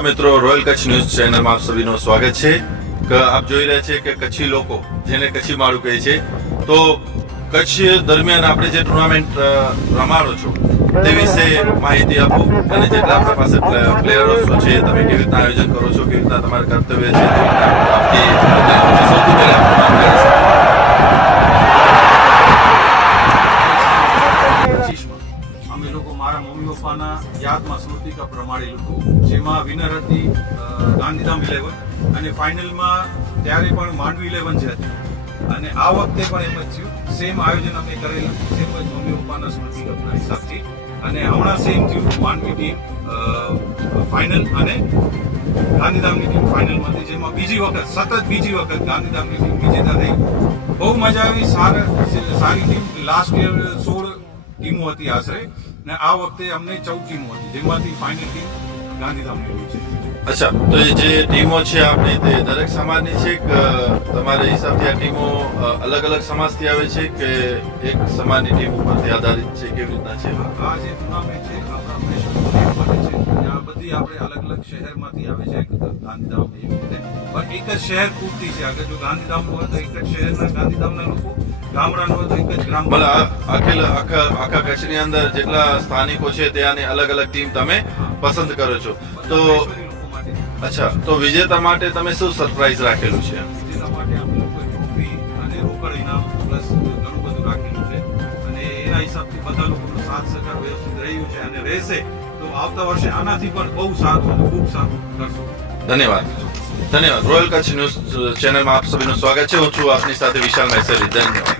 નમસ્કાર મિત્રો, royal Kutch news ચેનલમાં આપ સભીનું સ્વાગત છે કે આપ જોઈ રહ્યા છે કે કચ્છી લોકો જેને કચ્છી માળું કહે છે, તો કચ્છ દરમિયાન આપણે જે ટુર્નામેન્ટ રમાડો છો તે વિશે માહિતી આપો અને જેટલા આપણા પાસે પ્લેયરો છે, તમે કેવી રીતના આયોજન કરો છો, કેવી રીતના તમારું કર્તવ્ય છે, સૌથી પહેલા અમે લોકો મારા મમ્મી પપ્પાના યાદમાં સ્મૃતિકા પ્રમાણેલું હતું, જેમાં વિનર હતી ગાંધીધામ 11 અને ફાઇનલમાં ત્યારે પણ માંડવી 11 જ હતી અને આ વખતે પણ એમ જ થયું. સેમ આયોજન અમે કરેલું, સેમ જ મમ્મી પપ્પાના સ્મૃતિકાના હિસાબથી, અને હમણાં સેમ થયું. માંડવી ટીમ ફાઇનલ અને ગાંધીધામની ટીમ ફાઇનલમાંથી, જેમાં બીજી વખત ગાંધીધામની ટીમ વિજેતા થઈ. બહુ મજા આવી, સારી ટીમ. લાસ્ટ યર 16 ટીમો હતી આશરે, ને આ વખતે અમને 14 ટીમો હતી, જેમાંથી ફાઇનલ ટીમ ગાંધીધામની હોય છે. અચ્છા, તો એ જે ટીમો છે આપણી તે દરેક સમાજની છે કે તમારા હિસાબથી આ ટીમો અલગ અલગ સમાજથી આવે છે કે એક સમાજની ટીમ ઉપરથી આધારિત છે, કેવી રીતના છે? આ જે ટુર્નામેન્ટ છે આપણા મહેશ્વર છે, આ બધી આપણે અલગ અલગ શહેરમાંથી આવે છે ગાંધીધામ એવી રીતે, પણ એક જ શહેર પૂરતી છે. અગર જો ગાંધીધામનું હોય તો એક જ શહેરના ગાંધીધામના લોકો, ગામડાનું હોય તો એક જ ગ્રામ. આખા કચ્છની અંદર જેટલા સ્થાનિકો છે ત્યાંની અલગ અલગ ટીમ તમે પસંદ કરો છો. તો અચ્છા, તો વિજેતા માટે તમે શું સરપ્રાઈઝ રાખેલું છે? વિજેતા માટે આપણે લોકોએ ટ્રોફી અને રોકડ ઇનામ પ્લસ ઘણું બધું રાખેલું છે, અને એના હિસાબથી બધા લોકોનો સાથ સહકાર વ્યવસ્થિત રહ્યું છે અને રહેશે. તો આવતા વર્ષે આનાથી પણ બહુ સારું અને ખૂબ સારું કરશું. ધન્યવાદ. રોયલ કચ્છ ન્યૂઝ ચેનલમાં આપ સભીનું સ્વાગત છે. હું છું આપની સાથે વિશાલ મહેસરી. ધન્યવાદ.